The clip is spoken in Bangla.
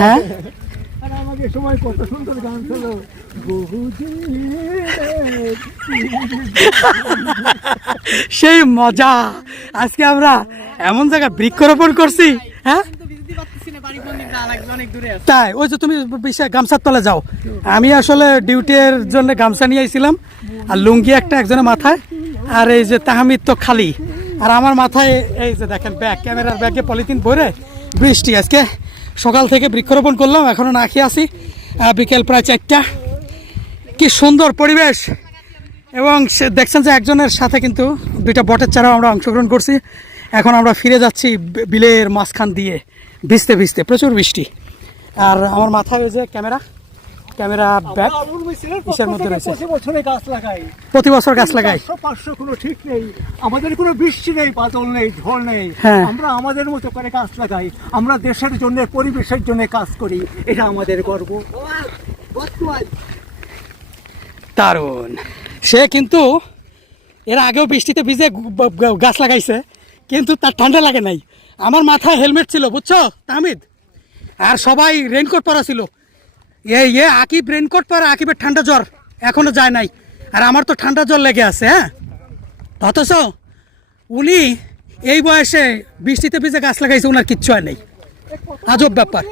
হ্যাঁ আর আমাকে সময় কত সুন্দর গান ছিল। সেই মজা। আজকে আমরা এমন জায়গায় বৃক্ষরোপণ করছি। হ্যাঁ তাই ওই যে তুমি গামছার তলে যাও, আমি আসলে ডিউটির জন্য গামছা নিয়ে আইছিলাম আর লুঙ্গি একটা একজনের মাথায়, আর এই যে তাহমিদ তো খালি, আর আমার মাথায় এই যে দেখেন ব্যাগ, ক্যামেরার ব্যাগে পলিথিন ভরে। বৃষ্টি আজকে সকাল থেকে বৃক্ষরোপণ করলাম, এখনও না খেয়ে আসি, বিকেল প্রায় 4টা। কি সুন্দর পরিবেশ। এবং দেখছেন যে একজনের সাথে কিন্তু 2টা বটের চারাও আমরা অংশগ্রহণ করছি। এখন আমরা ফিরে যাচ্ছি বিলের মাঝখান দিয়ে ভিজতে ভিজতে, প্রচুর বৃষ্টি। আর আমার মাথায় ওই যে ক্যামেরা ব্যাগ কিসের মধ্যে রয়েছে। প্রতি বছর গাছ লাগাই। 500 কোনো ঠিক নেই, আমাদের কোনো বৃষ্টি নেই, বাদল নেই, ঝড় নেই, আমরা আমাদের মতো করে গাছ লাগাই। আমরা দেশের জন্য, পরিবেশের জন্য কাজ করি, এটা আমাদের গর্ব। দারুণ। সে কিন্তু এর আগেও বৃষ্টিতে ভিজে গাছ লাগাইছে, কিন্তু তার ঠান্ডা লাগে নাই। আমার মাথায় হেলমেট ছিল বুঝছো তাহমিদ, আর সবাই রেনকোট পরা ছিল। আকিব রেনকোট পরা, আকিবের ঠান্ডা জ্বর এখনো যায় নাই, আর আমার তো ঠান্ডা জ্বর লেগে আছে। হ্যাঁ, অথচ উনি এই বয়সে বৃষ্টিতে ভিজে গাছ লাগাইছে, ওনার কিচ্ছু হয় নাই। আজব ব্যাপার।